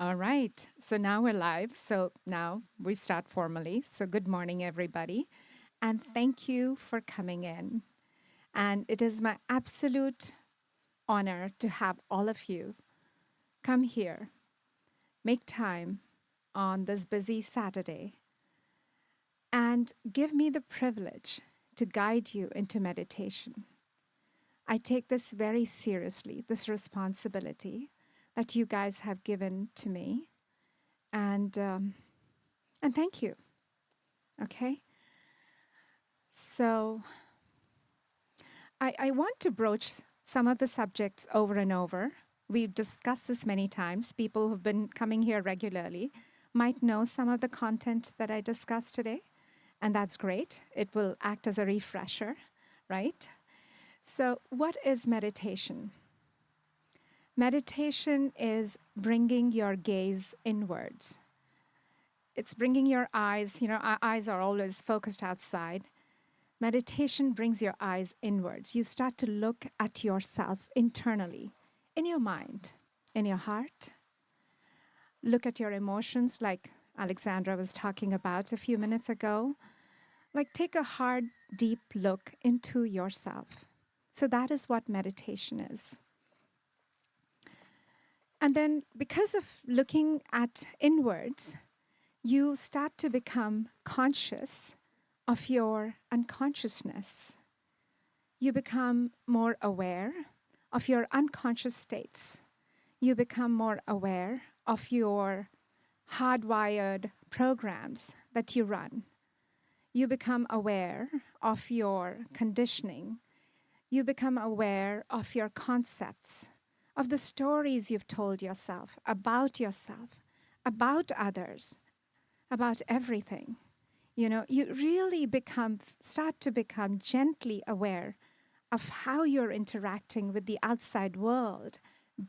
All right. So now we're live. So now we start formally. So good morning, everybody. And thank you for coming in. And it is my absolute honor to have all of you come here, make time on this busy Saturday, and give me the privilege to guide you into meditation. I take this very seriously, this responsibility that you guys have given to me. And thank you. Okay? So I want to broach some of the subjects over and over. We've discussed this many times. People who've been coming here regularly might know some of the content that I discussed today, and that's great. It will act as a refresher, right? So what is meditation? Meditation is bringing your gaze inwards. It's bringing your eyes, our eyes are always focused outside. Meditation brings your eyes inwards. You start to look at yourself internally, in your mind, in your heart. Look at your emotions like Alexandra was talking about a few minutes ago. Like take a hard, deep look into yourself. So that is what meditation is. And then because of looking at inwards, you start to become conscious of your unconsciousness. You become more aware of your unconscious states. You become more aware of your hardwired programs that you run. You become aware of your conditioning. You become aware of your concepts, of the stories you've told yourself, about others, about everything. You really start to become gently aware of how you're interacting with the outside world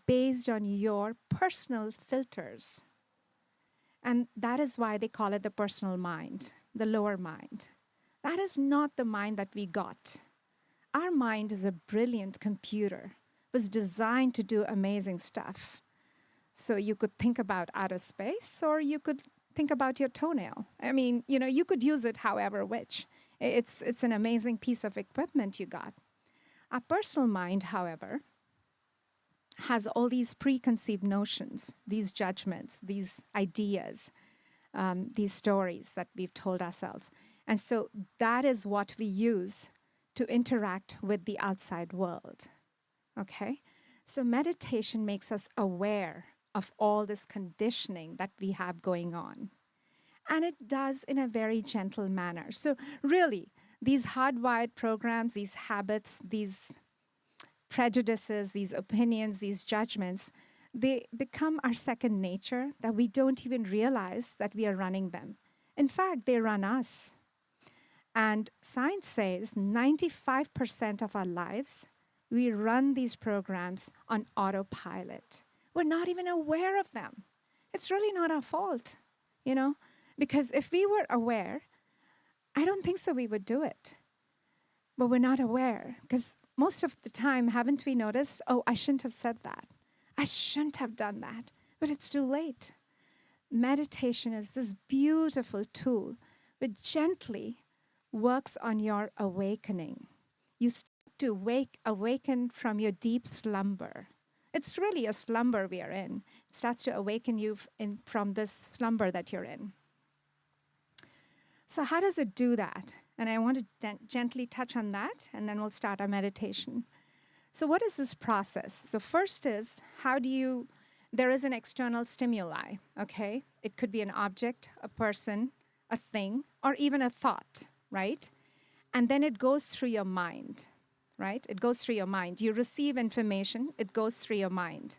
based on your personal filters. And that is why they call it the personal mind, the lower mind. That is not the mind that we got. Our mind is a brilliant computer. It was designed to do amazing stuff. So you could think about outer space, or you could think about your toenail. I mean, you could use it however which. It's an amazing piece of equipment you got. Our personal mind, however, has all these preconceived notions, these judgments, these ideas, these stories that we've told ourselves. And so that is what we use to interact with the outside world. Okay? So meditation makes us aware of all this conditioning that we have going on. And it does in a very gentle manner. So really, these hardwired programs, these habits, these prejudices, these opinions, these judgments, they become our second nature that we don't even realize that we are running them. In fact, they run us. And science says 95% of our lives, we run these programs on autopilot. We're not even aware of them. It's really not our fault, because if we were aware, I don't think so we would do it. But we're not aware, because most of the time, haven't we noticed, oh, I shouldn't have said that. I shouldn't have done that. But it's too late. Meditation is this beautiful tool which gently works on your awakening. You start to awaken from your deep slumber. It's really a slumber we are in. It starts to awaken you from this slumber that you're in. So how does it do that? And I want to gently touch on that, and then we'll start our meditation. So what is this process? So first is, there is an external stimuli, okay? It could be an object, a person, a thing, or even a thought, right? And then it goes through your mind, right? It goes through your mind. You receive information, it goes through your mind.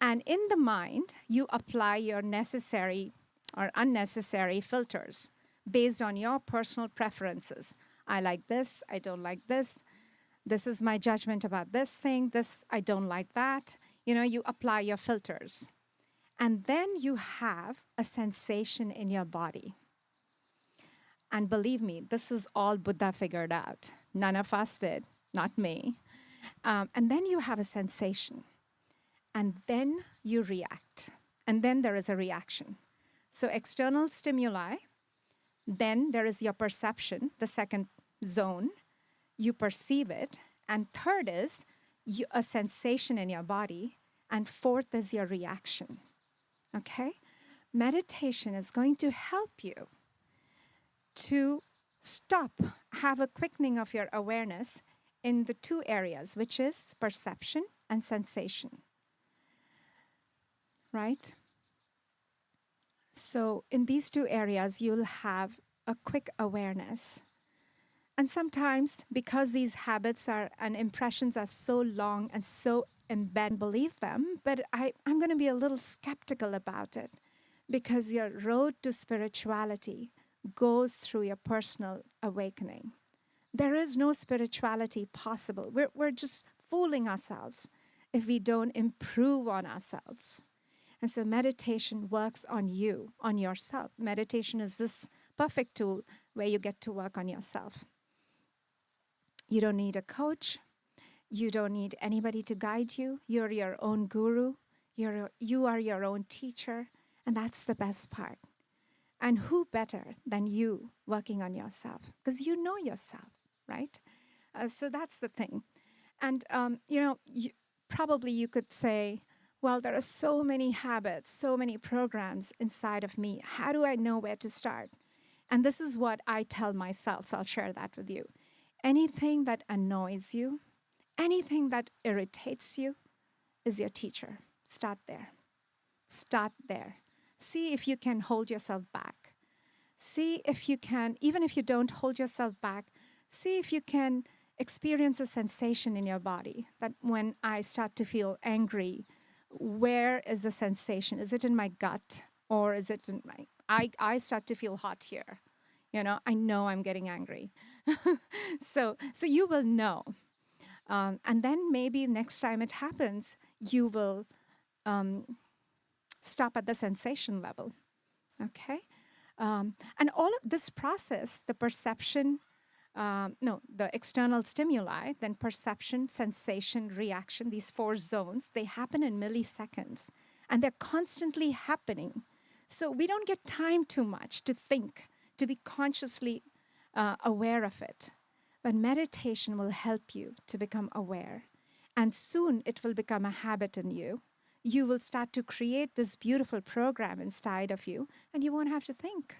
And in the mind, you apply your necessary or unnecessary filters based on your personal preferences. I like this, I don't like this. This is my judgment about this thing, this, I don't like that. You apply your filters. And then you have a sensation in your body. And believe me, this is all Buddha figured out. None of us did, not me. And then you have a sensation. And then you react. and then there is a reaction. So external stimuli, then there is your perception, the second zone. You perceive it. And third is a sensation in your body. And fourth is your reaction. Okay? Meditation is going to help you to have a quickening of your awareness in the two areas, which is perception and sensation. Right? So in these two areas, you'll have a quick awareness. And sometimes, because these habits and impressions are so long and so embedded, believe them, but I'm going to be a little skeptical about it, because your road to spirituality goes through your personal awakening. There is no spirituality possible. We're just fooling ourselves if we don't improve on ourselves. And so meditation works on you, on yourself. Meditation is this perfect tool where you get to work on yourself. You don't need a coach. You don't need anybody to guide you. You're your own guru. You are your own teacher. And that's the best part. And who better than you working on yourself? Because you know yourself, right? So that's the thing. And, probably you could say, well, there are so many habits, so many programs inside of me. How do I know where to start? And this is what I tell myself, so I'll share that with you. Anything that annoys you, anything that irritates you is your teacher. Start there. Start there. See if you can hold yourself back. See if you can, even if you don't hold yourself back, see if you can experience a sensation in your body that when I start to feel angry, where is the sensation? Is it in my gut, or is it in my, I start to feel hot here. I know I'm getting angry. So you will know. And then maybe next time it happens, you will stop at the sensation level. Okay? And all of this process, the perception, the external stimuli, then perception, sensation, reaction, these four zones, they happen in milliseconds. And they're constantly happening. So we don't get time too much to think, to be consciously aware of it. But meditation will help you to become aware. And soon it will become a habit in you. You will start to create this beautiful program inside of you, and you won't have to think.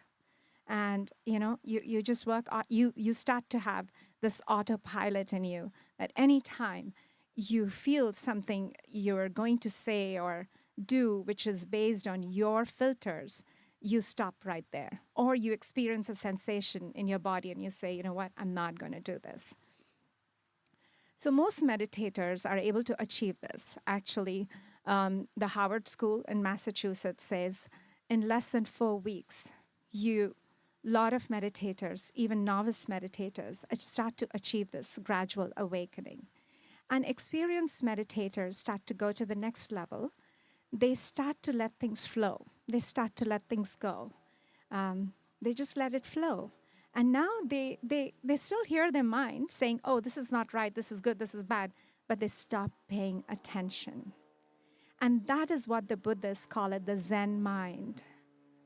And, you just work, you start to have this autopilot in you that any time you feel something you're going to say or do, which is based on your filters, you stop right there. Or you experience a sensation in your body and you say, you know what, I'm not going to do this. So most meditators are able to achieve this. Actually, the Harvard School in Massachusetts says in less than 4 weeks, lot of meditators, even novice meditators, start to achieve this gradual awakening. And experienced meditators start to go to the next level. They start to let things flow. They start to let things go. They just let it flow. And now they still hear their mind saying, oh, this is not right, this is good, this is bad, but they stop paying attention. And that is what the Buddhists call it, the Zen mind,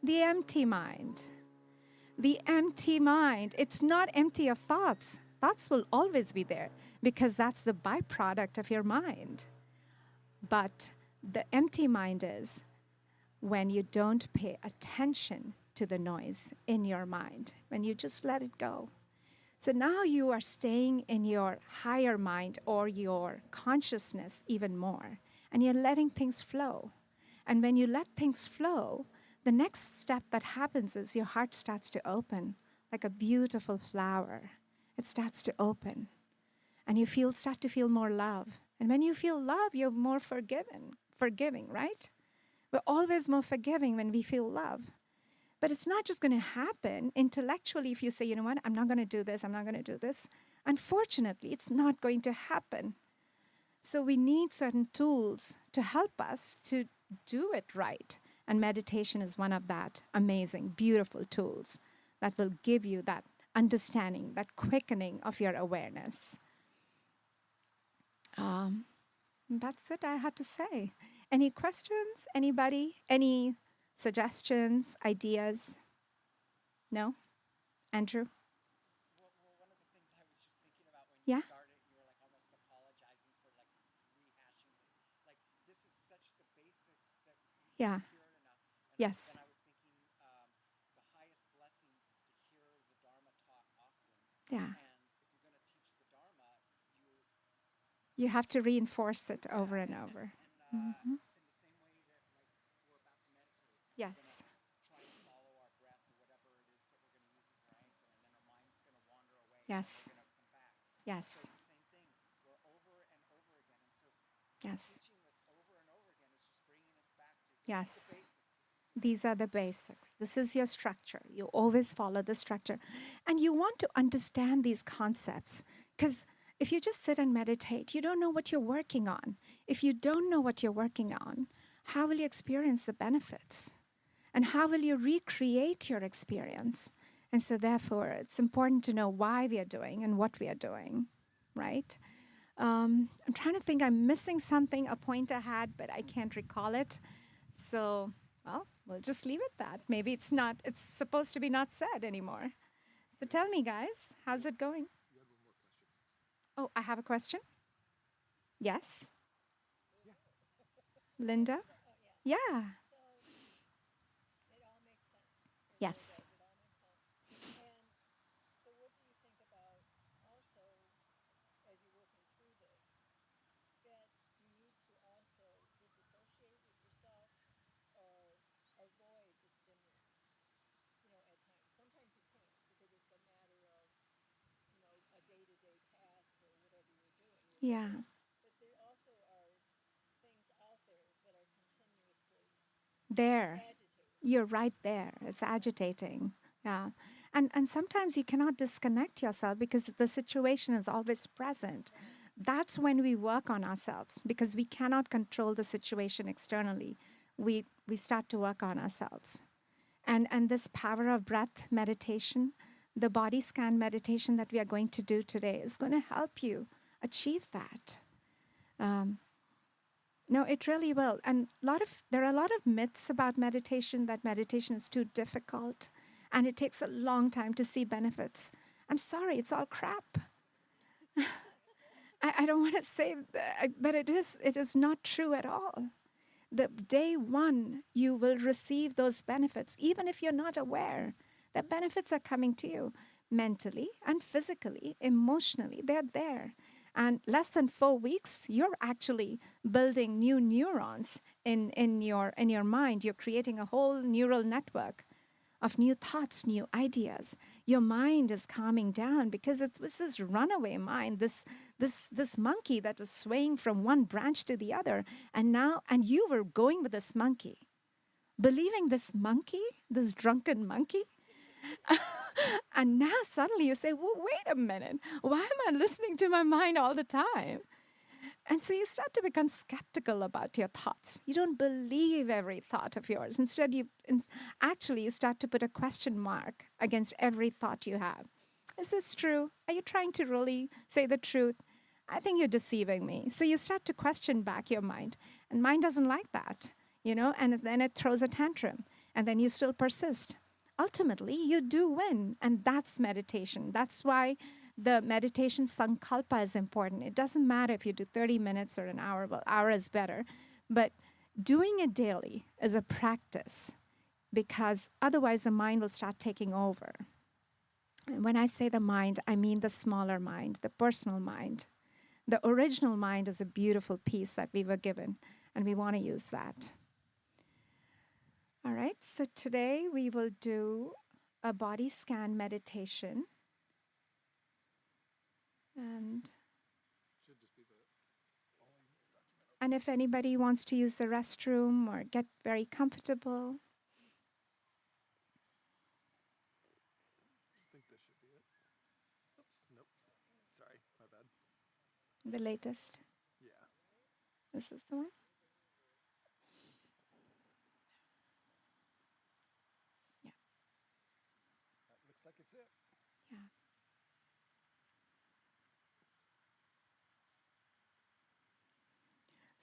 the empty mind. The empty mind, it's not empty of thoughts. Thoughts will always be there because that's the byproduct of your mind. But the empty mind is when you don't pay attention to the noise in your mind, when you just let it go. So now you are staying in your higher mind or your consciousness even more, and you're letting things flow. And when you let things flow, the next step that happens is your heart starts to open like a beautiful flower. It starts to open. And you start to feel more love. And when you feel love, you're more forgiving, right? We're always more forgiving when we feel love. But it's not just going to happen intellectually if you say, you know what, I'm not going to do this, I'm not going to do this. Unfortunately, it's not going to happen. So we need certain tools to help us to do it right. And meditation is one of that amazing, beautiful tools that will give you that understanding, that quickening of your awareness. That's it I had to say. Any questions? Anybody? Any suggestions, ideas? No? Andrew? Well, one of the things I was just thinking about when you Yeah? started, you were like almost apologizing for like rehashing this. Like this is such the basics that we Yeah. can't hear it enough. And Yes. then I was thinking, the highest blessings is to hear the Dharma taught often. Yeah. And if you're going to teach the Dharma, you You have to reinforce it over and and over. in the same way that like we're about to meditate, we're going to Yes. try and follow our breath or whatever it is that we're going to use as our anchor, and then our mind's going to wander away, and then we're Yes. going to come back. So Yes. the same thing, we're over and over again, and so Yes. teaching this over and over again is just bringing us back to this is the Yes. basics. This is the These are basics. the basics. This is your structure. You always follow the structure. And you want to understand these concepts because if you just sit and meditate, you don't know what you're working on. If you don't know what you're working on, how will you experience the benefits? And how will you recreate your experience? And so, therefore, it's important to know why we are doing and what we are doing, right? I'm trying to think, I'm missing something, a point I had, but I can't recall it. So, well, we'll just leave it that. Maybe it's supposed to be not said anymore. So tell me, guys, how's it going? You had one more question. Oh, I have a question. Yes, Yeah. Linda? Yeah. So it all makes sense. It really Yes. does. It all makes sense. And so, what do you think about also, as you're working through this, that you need to also disassociate with yourself or avoid the stimulant, at times? Sometimes you can't because it's a matter of, a day to day task or whatever you're doing, your Yeah. work. But there also are things out there that are continuously There. agitating. You're right there. It's agitating. Yeah. And sometimes you cannot disconnect yourself because the situation is always present. Right. That's when we work on ourselves because we cannot control the situation externally. We start to work on ourselves. And this power of breath meditation, the body scan meditation that we are going to do today is going to help you achieve that. No, it really will. And there are a lot of myths about meditation, that meditation is too difficult and it takes a long time to see benefits. I'm sorry, it's all crap. I don't want to say that, but it is not true at all. The day one, you will receive those benefits, even if you're not aware. The benefits are coming to you mentally and physically, emotionally. They're there. And less than 4 weeks, you're actually building new neurons in your mind. You're creating a whole neural network of new thoughts, new ideas. Your mind is calming down because it was this runaway mind, this monkey that was swaying from one branch to the other. And you were going with this monkey, believing this monkey, this drunken monkey. And now suddenly you say, well, wait a minute, why am I listening to my mind all the time? And so you start to become skeptical about your thoughts. You don't believe every thought of yours. Instead, you start to put a question mark against every thought you have. Is this true? Are you trying to really say the truth? I think you're deceiving me. So you start to question back your mind. And mind doesn't like that, and then it throws a tantrum. And then you still persist. Ultimately, you do win. And that's meditation. That's why the meditation sankalpa is important. It doesn't matter if you do 30 minutes or an hour. Well, hour is better. But doing it daily is a practice because otherwise the mind will start taking over. And when I say the mind, I mean the smaller mind, the personal mind. The original mind is a beautiful piece that we were given, and we want to use that. All right, so today we will do a body scan meditation. And Should just be the only document. And if anybody wants to use the restroom or get very comfortable. I think this should be it. Oops. Nope. Sorry. My bad. The latest. Yeah. Is this the one? Yeah. That looks like it's it. Yeah.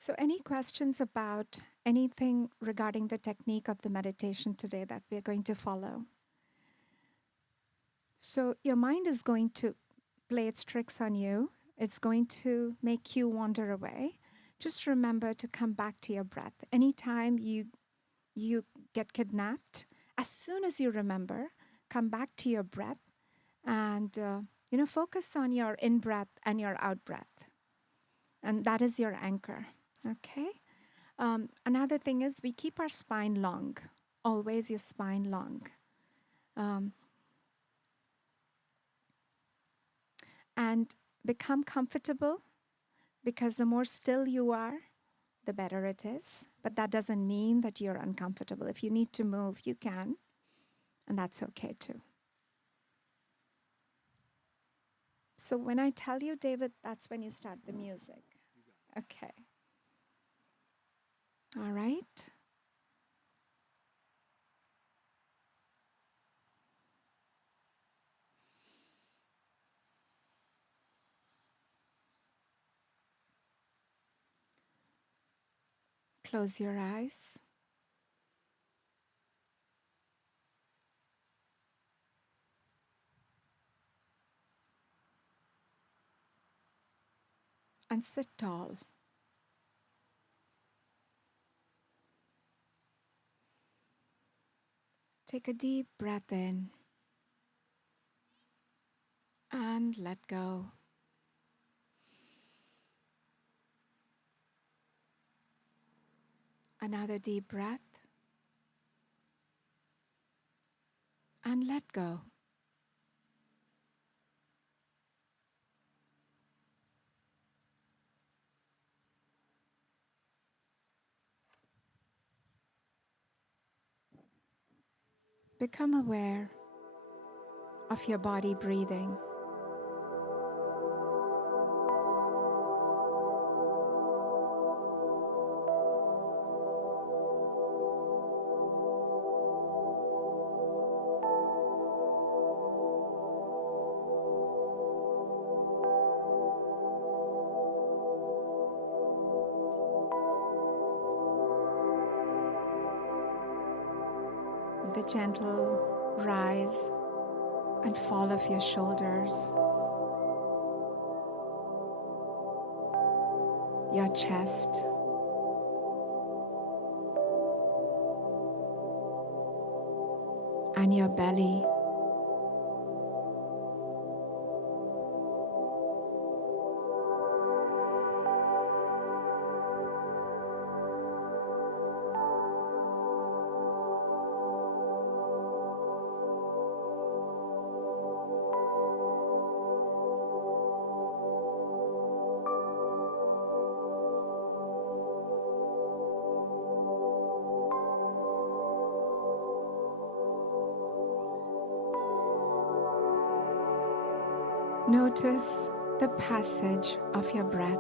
So, any questions about anything regarding the technique of the meditation today that we're going to follow? So, your mind is going to play its tricks on you, it's going to make you wander away. Just remember to come back to your breath. Anytime you get kidnapped, as soon as you remember, come back to your breath and focus on your in breath and your out breath, and that is your anchor. Okay. Another thing is we keep our spine long. Always your spine long. And become comfortable, because the more still you are, the better it is. But that doesn't mean that you're uncomfortable. If you need to move, you can, and that's okay too. So when I tell you, David, that's when you start the music. Okay. All right. Close your eyes. And sit tall. Take a deep breath in and let go. Another deep breath and let go. Become aware of your body breathing. The gentle rise and fall of your shoulders, your chest, and your belly. Notice the passage of your breath.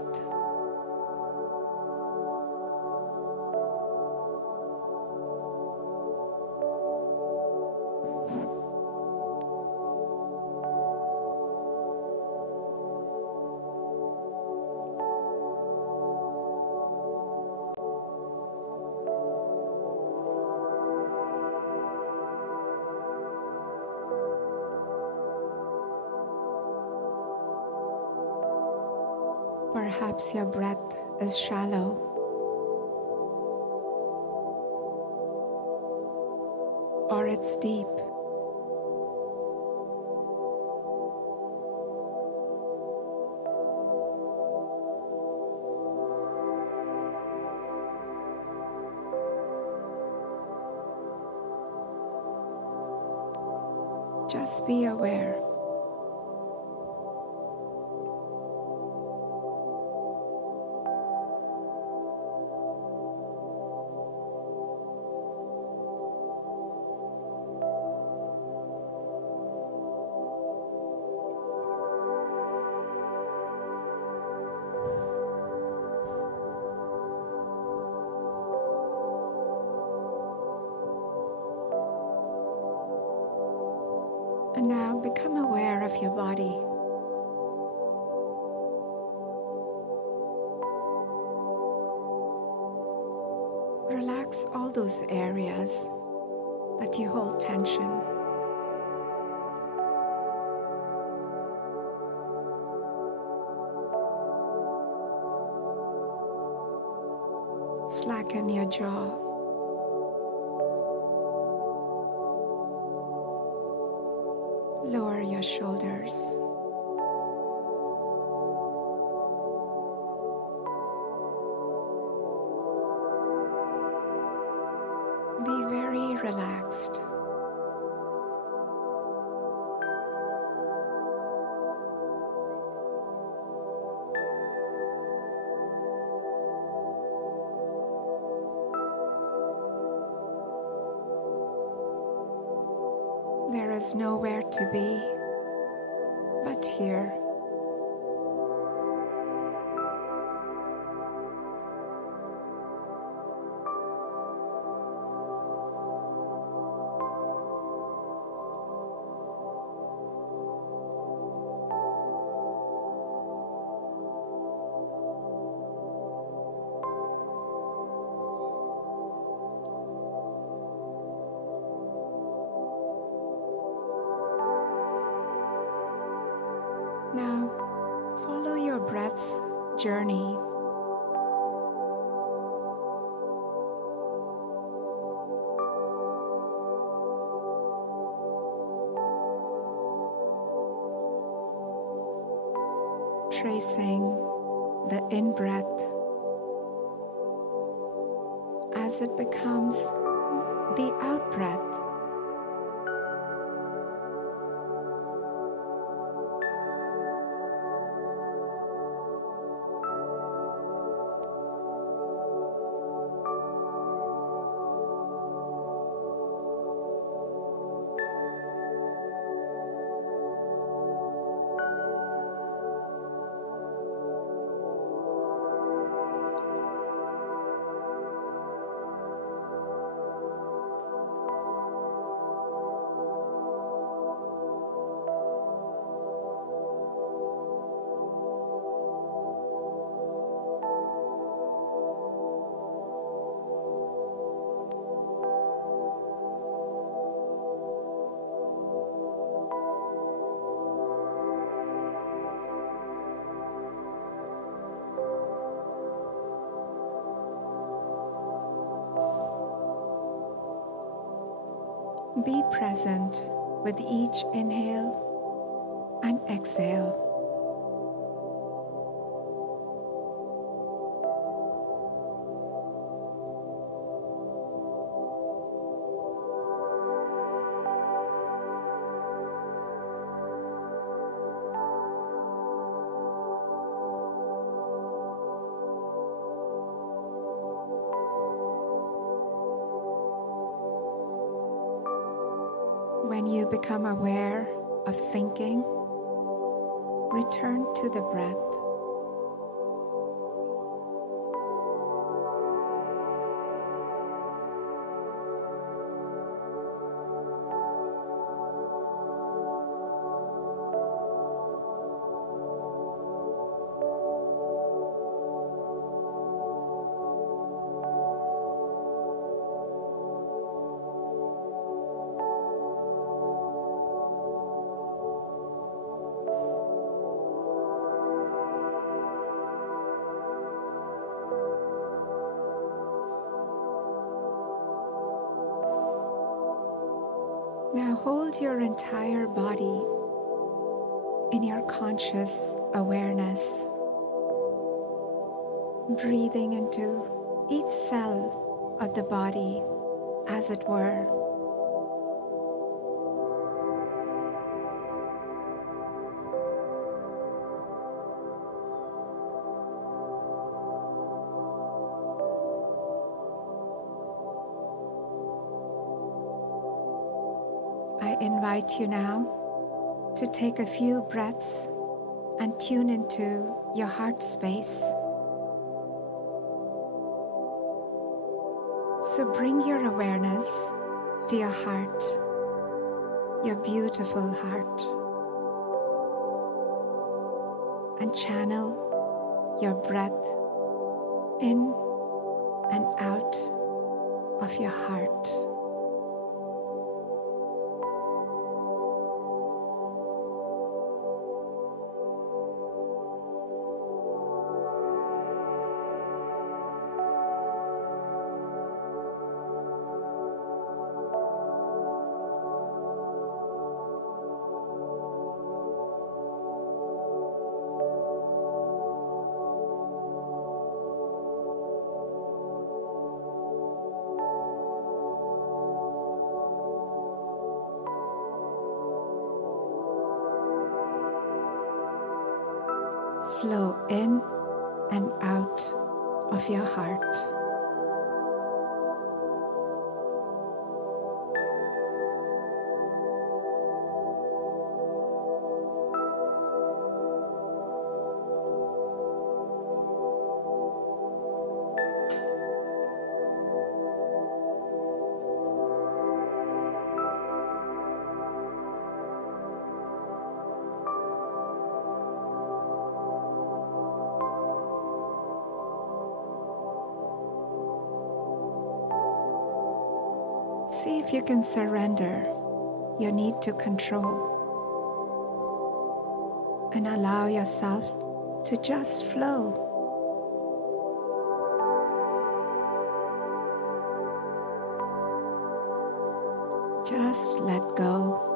Perhaps your breath is shallow, or it's deep. Just be aware. And now become aware of your body. Relax all those areas that you hold tension. Slacken your jaw. Lower your shoulders. Be very relaxed. There is nowhere to be but here. Now, follow your breath's journey. Tracing the in-breath as it becomes the out-breath. Be present with each inhale and exhale. When you become aware of thinking, return to the breath. Now hold your entire body in your conscious awareness, breathing into each cell of the body, as it were. I invite you now to take a few breaths and tune into your heart space. So bring your awareness to your heart, your beautiful heart, and channel your breath in and out of your heart. Flow in and out of your heart. See if you can surrender your need to control and allow yourself to just flow. Just let go.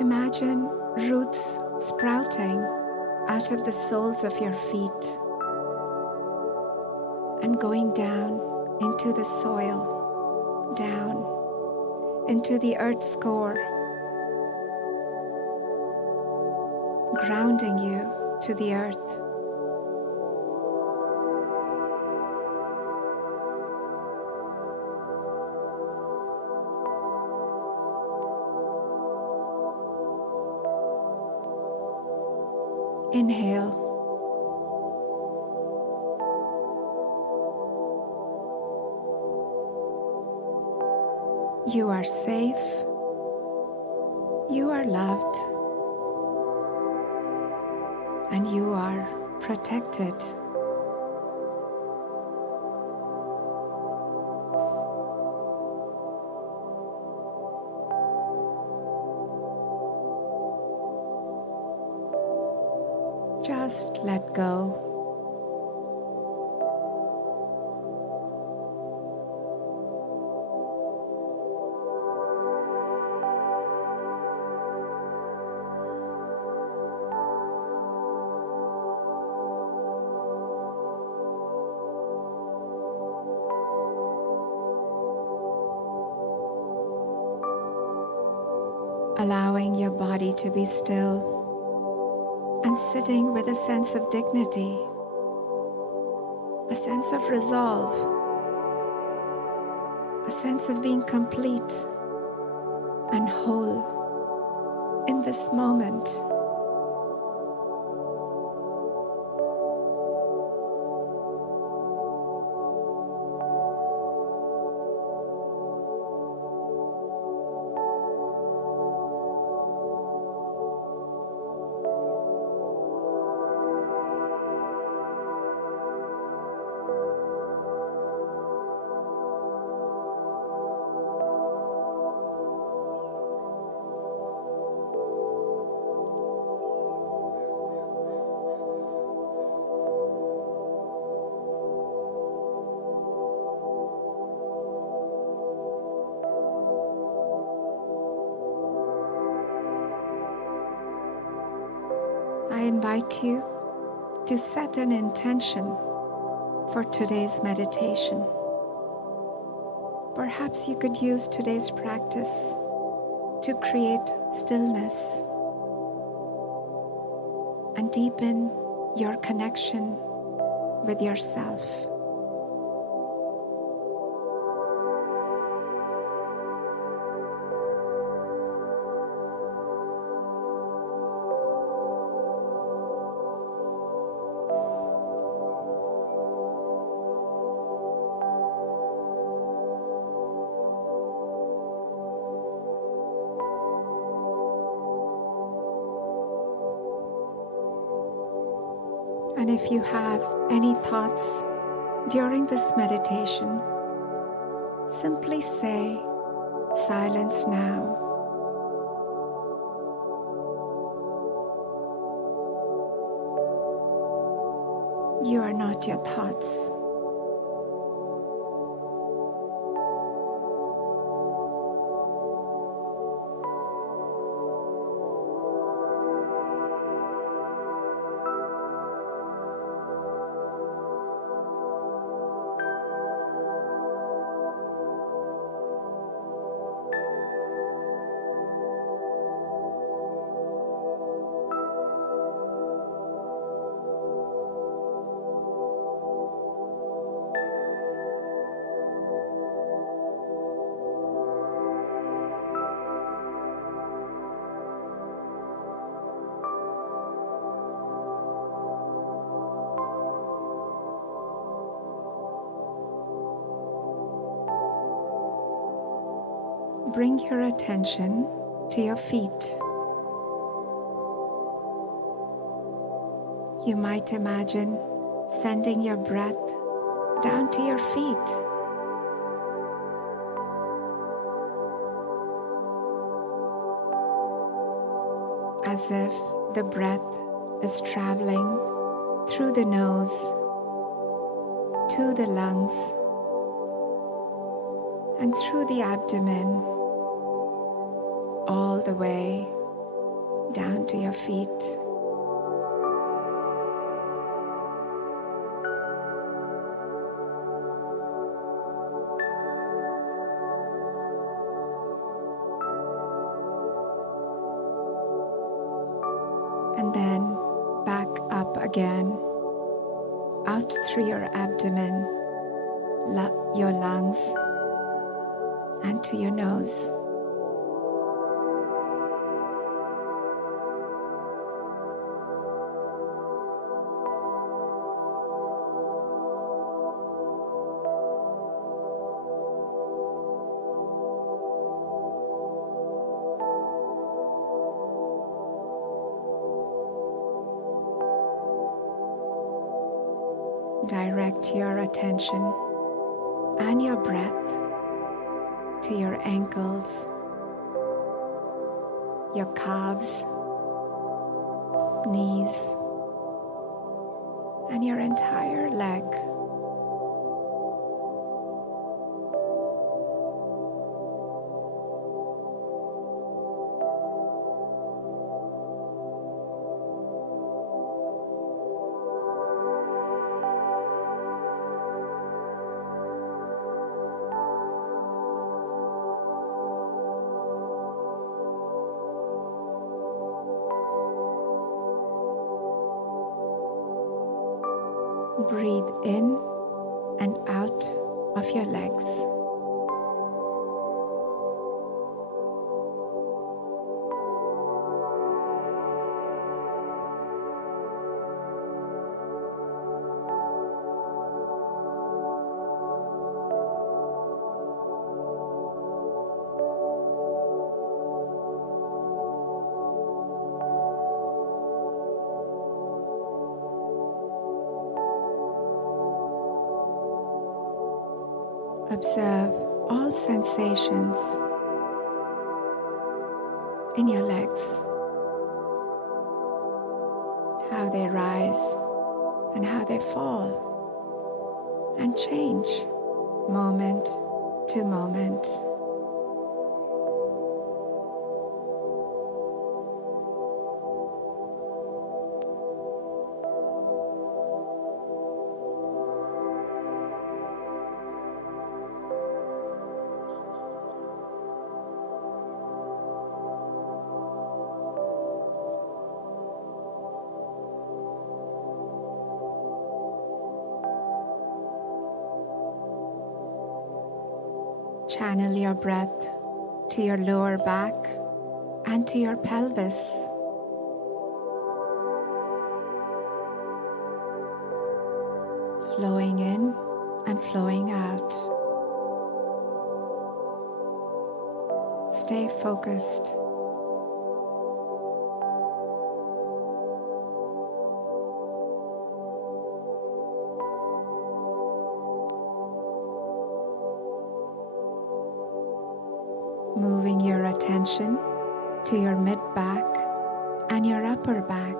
Imagine roots sprouting out of the soles of your feet and going down into the soil, down into the earth's core, grounding you to the earth. Inhale. You are safe. You are loved. And you are protected. Just let go. Allowing your body to be still and sitting with a sense of dignity, a sense of resolve, a sense of being complete and whole in this moment. I invite you to set an intention for today's meditation. Perhaps you could use today's practice to create stillness and deepen your connection with yourself. And if you have any thoughts during this meditation, simply say, "Silence now." You are not your thoughts. Bring your attention to your feet. You might imagine sending your breath down to your feet. As if the breath is traveling through the nose to the lungs and through the abdomen, all the way down to your feet. And then back up again, out through your abdomen, your lungs, and to your nose. Direct your attention and your breath to your ankles, your calves, knees, and your entire leg. Breathe in and out of your legs. Observe all sensations in your legs, how they rise and how they fall and change moment to moment. Channel your breath to your lower back and to your pelvis. Flowing in and flowing out. Stay focused. moving your attention to your mid back and your upper back.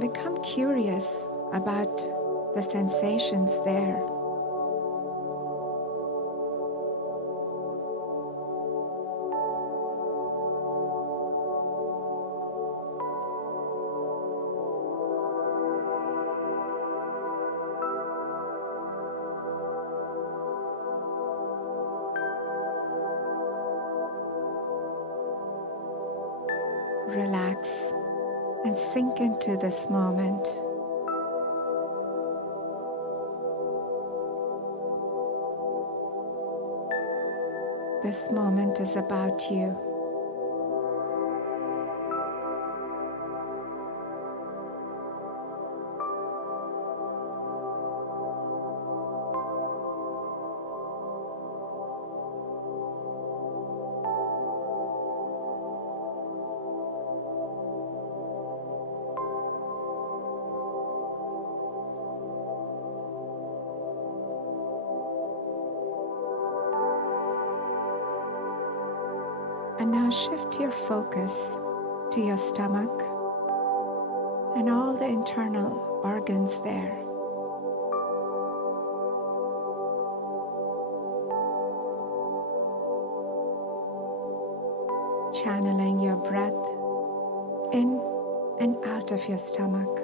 Become curious about the sensations there. Relax and sink into this moment. This moment is about you. And now shift your focus to your stomach and all the internal organs there. Channeling your breath in and out of your stomach.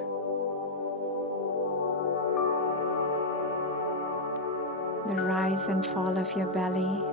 The rise and fall of your belly.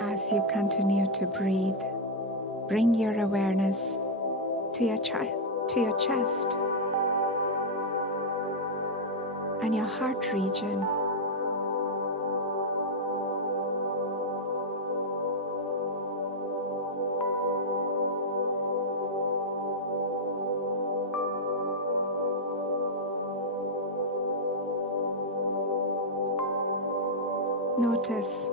As you continue to breathe, bring your awareness to your chest and your heart region. Notice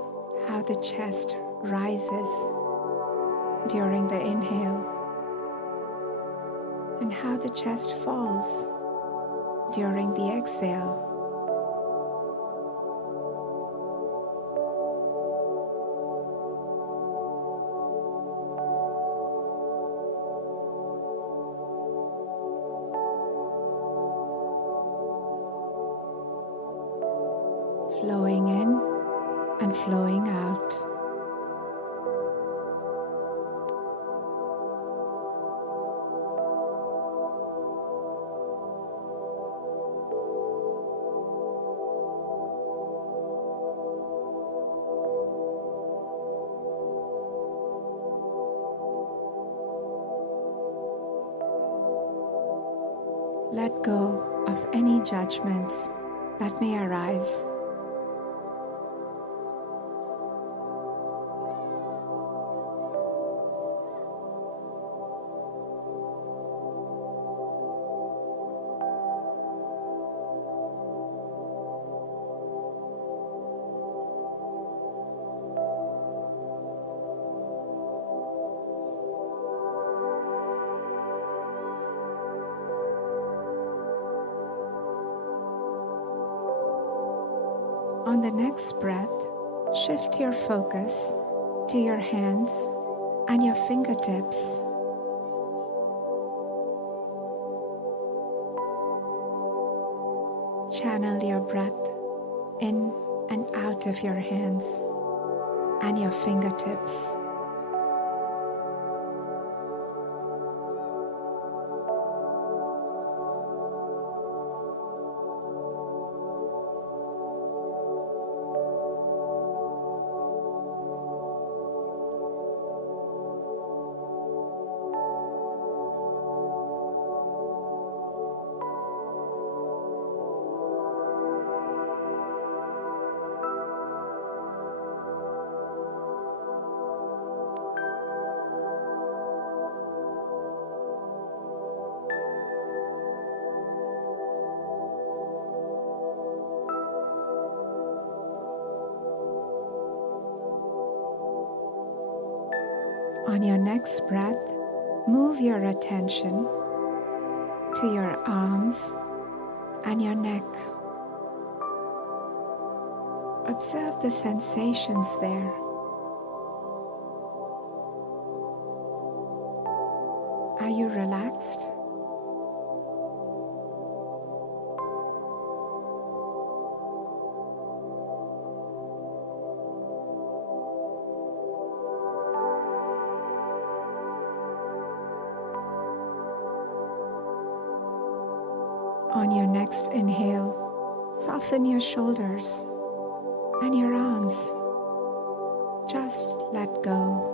how the chest rises during the inhale and how the chest falls during the exhale. Flowing in and flowing out. Let go of any judgments that may arise. On the next breath, shift your focus to your hands and your fingertips. Channel your breath in and out of your hands and your fingertips. On your next breath, move your attention to your arms and your neck. Observe the sensations there. Are you relaxed? On your next inhale, soften your shoulders and your arms. Just let go.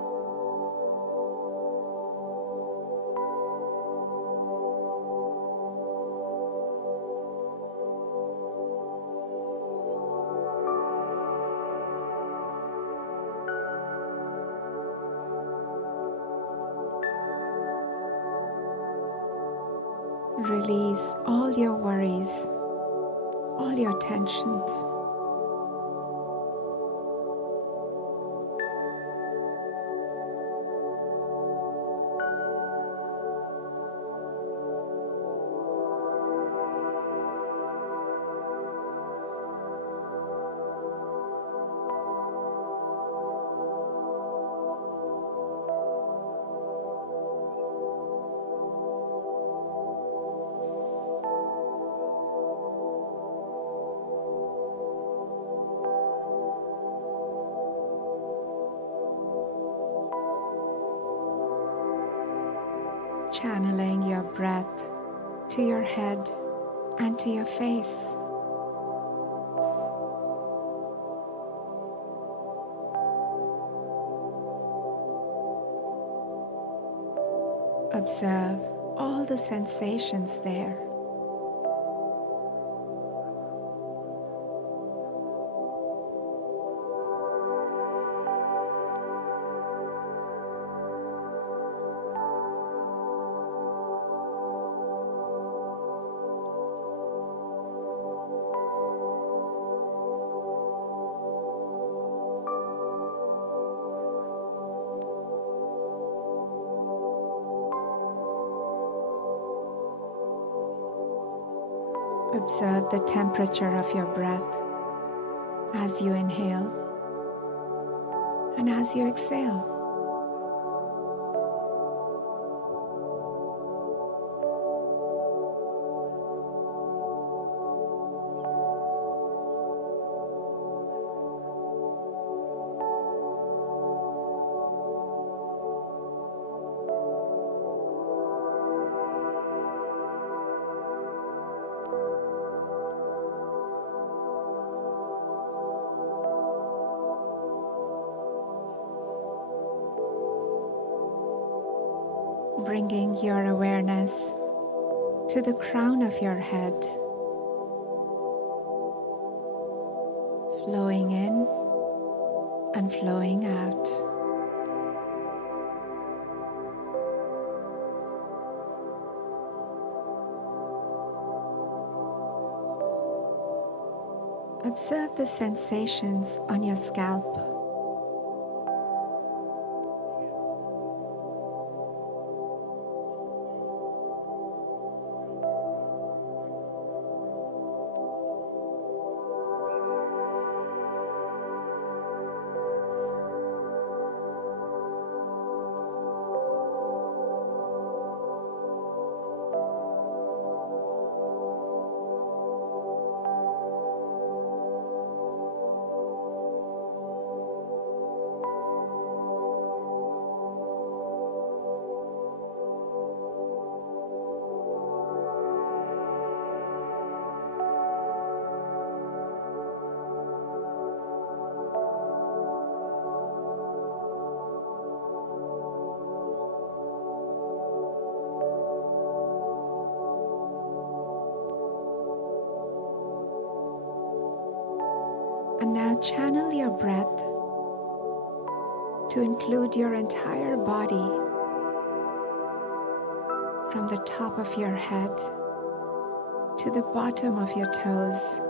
Release all your worries, all your tensions. Channeling your breath to your head and to your face. Observe all the sensations there. Observe the temperature of your breath as you inhale and as you exhale. Bringing your awareness to the crown of your head, flowing in and flowing out. Observe the sensations on your scalp. And now channel your breath to include your entire body from the top of your head to the bottom of your toes.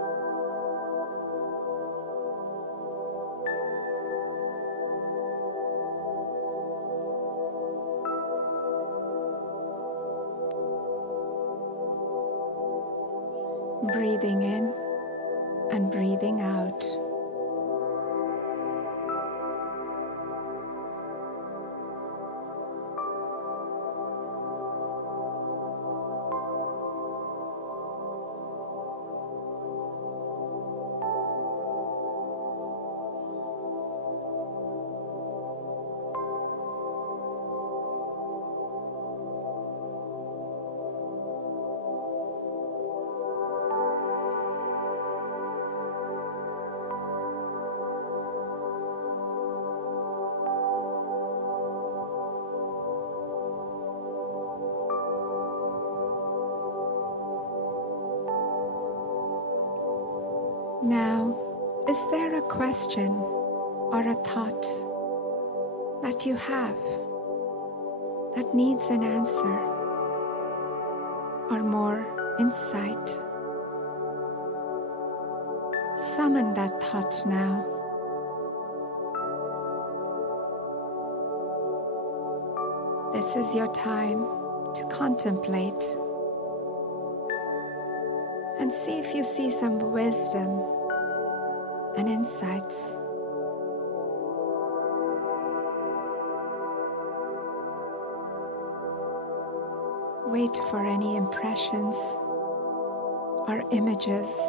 Breathing in and breathing out. Now, is there a question or a thought that you have that needs an answer or more insight? Summon that thought now. This is your time to contemplate and see if you see some wisdom and insights. Wait for any impressions or images.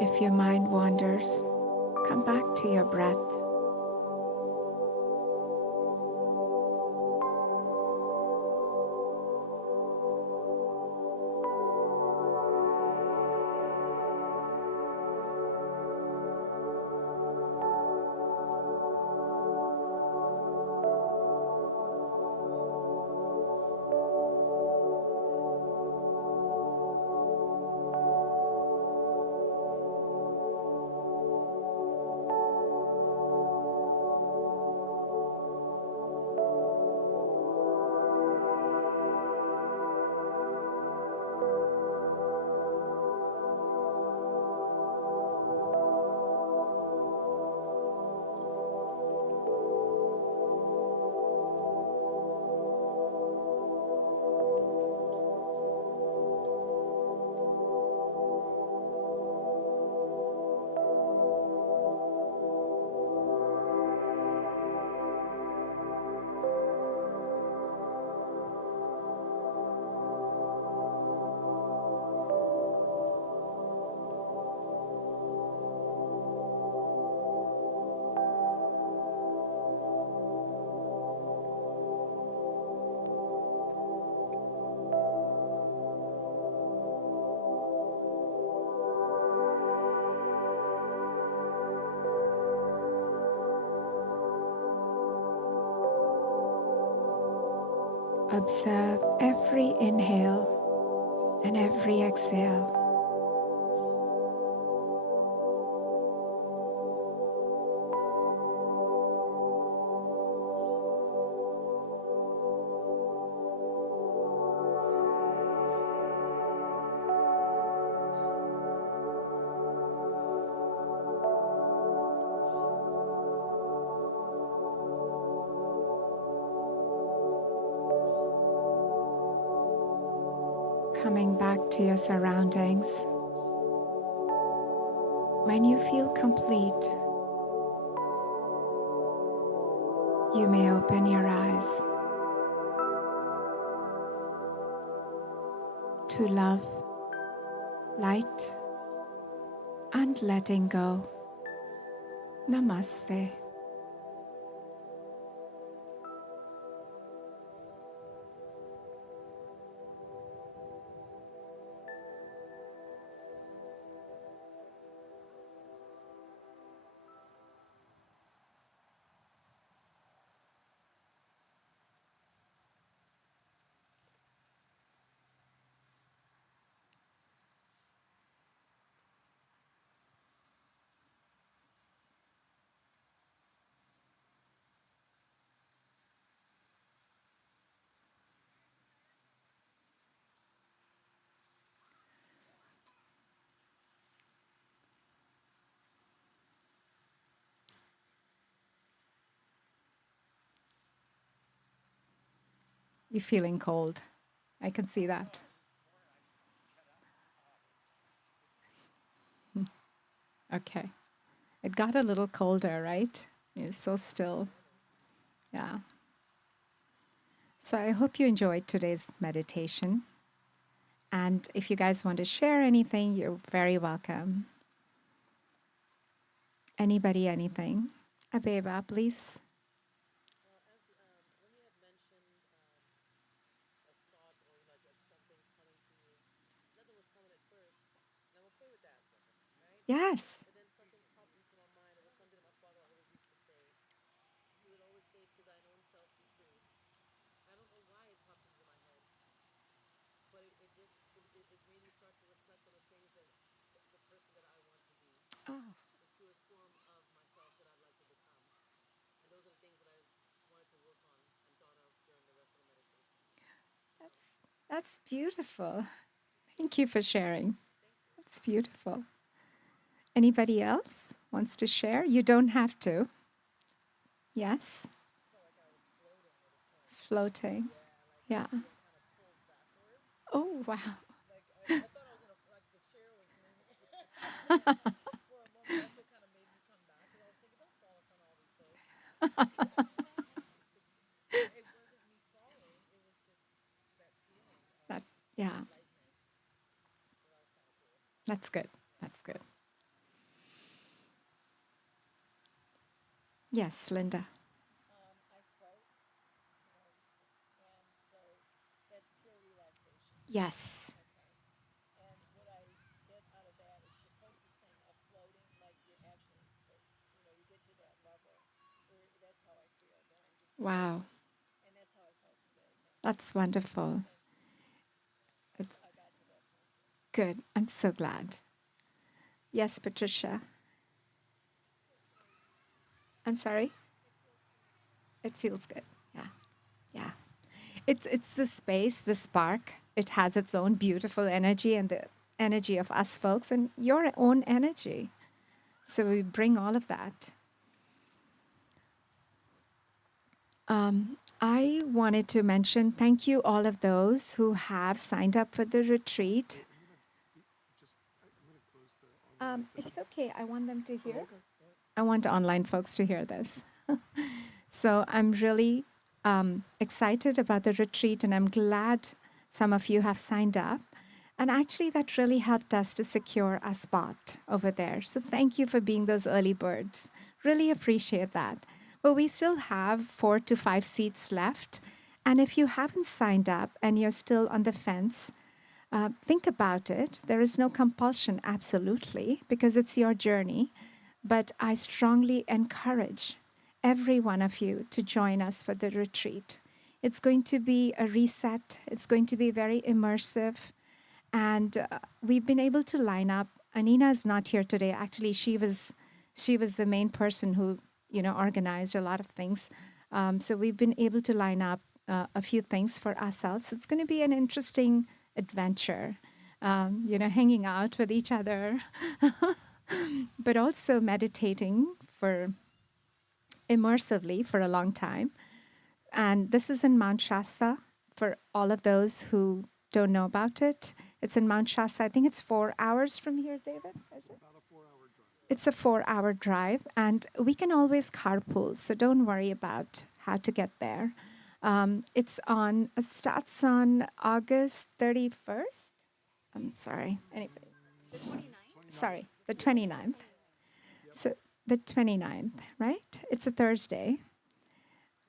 If your mind wanders, come back to your breath. Observe every inhale and every exhale. Coming back to your surroundings. When you feel complete, you may open your eyes to love, light, and letting go. Namaste. You're feeling cold. I can see that. Okay. It got a little colder, right? It's so still. Yeah. So I hope you enjoyed today's meditation. And if you guys want to share anything, you're very welcome. Anybody, anything? Abeba, please. Yes. Oh, that's beautiful. Thank you for sharing. That's beautiful. Anybody else wants to share? You don't have to. Yes. Floating. Yeah. Oh, wow. That, yeah. That's good. That's good. Yes, Linda. I float, and so that's pure relaxation. Yes. Okay. And what I get out of that, it's the closest thing of floating, like you're actually in space. You get to that level where that's how I feel, that I'm just Wow. floating. And that's how I felt today. Thank you. That's wonderful. Thank you. It's I got to that point. good. I'm so glad. Yes, Patricia. I'm sorry. It feels good. Yeah. Yeah. It's the space, the spark. It has its own beautiful energy and the energy of us folks and your own energy. So we bring all of that. I wanted to mention thank you all of those who have signed up for the retreat. It's okay. I want them to hear. I want online folks to hear this. So I'm really excited about the retreat, and I'm glad some of you have signed up. And actually, that really helped us to secure a spot over there. So thank you for being those early birds. Really appreciate that. But we still have 4 to 5 seats left. And if you haven't signed up and you're still on the fence, think about it. There is no compulsion, absolutely, because it's your journey. But I strongly encourage every one of you to join us for the retreat. It's going to be a reset, it's going to be very immersive. And we've been able to line up. Anina is not here today. Actually, she was the main person who organized a lot of things. So we've been able to line up a few things for ourselves. It's going to be an interesting adventure. Hanging out with each other, but also meditating for immersively for a long time. And this is in Mount Shasta for all of those who don't know about it, it's in Mount Shasta. I think it's 4 hours from here, David. Is it? About a 4-hour drive. It's a 4 hour drive, and we can always carpool, so don't worry about how to get there. It starts on August 31st. I'm sorry. Anyway, The 29th? sorry, the 29th. So the 29th, right? It's a Thursday And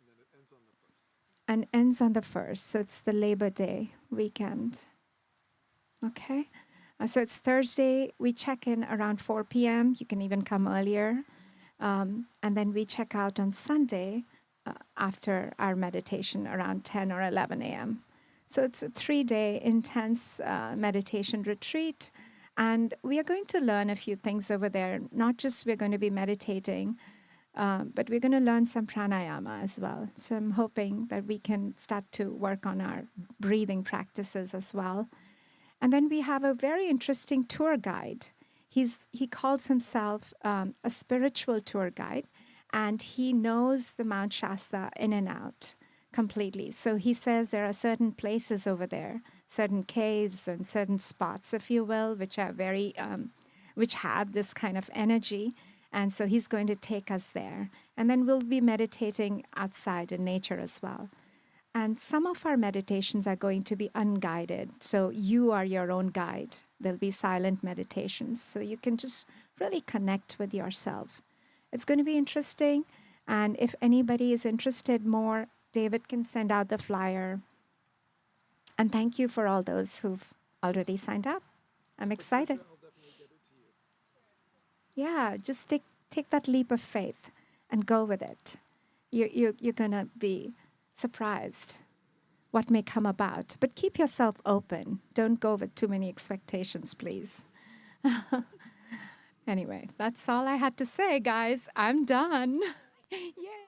then it ends on the 1st. and ends on the 1st. So it's the Labor Day weekend. Okay. So it's Thursday. We check in around 4 p.m. You can even come earlier. And then we check out on Sunday after our meditation around 10 or 11 a.m. So it's a 3-day intense meditation retreat. And we are going to learn a few things over there. Not just we're going to be meditating, but we're going to learn some pranayama as well. So I'm hoping that we can start to work on our breathing practices as well. And then we have a very interesting tour guide. He calls himself a spiritual tour guide, and he knows the Mount Shasta in and out completely. So he says there are certain places over there, certain caves and certain spots, if you will, which are very, which have this kind of energy. And so he's going to take us there. And then we'll be meditating outside in nature as well. And some of our meditations are going to be unguided. So you are your own guide. There'll be silent meditations. So you can just really connect with yourself. It's going to be interesting. And if anybody is interested more, David can send out the flyer. And thank you for all those who've already signed up. I'm excited. I'll definitely get it to you. Yeah, just take that leap of faith and go with it. You're going to be surprised what may come about. But keep yourself open. Don't go with too many expectations, please. Anyway, that's all I had to say, guys. I'm done. Yay.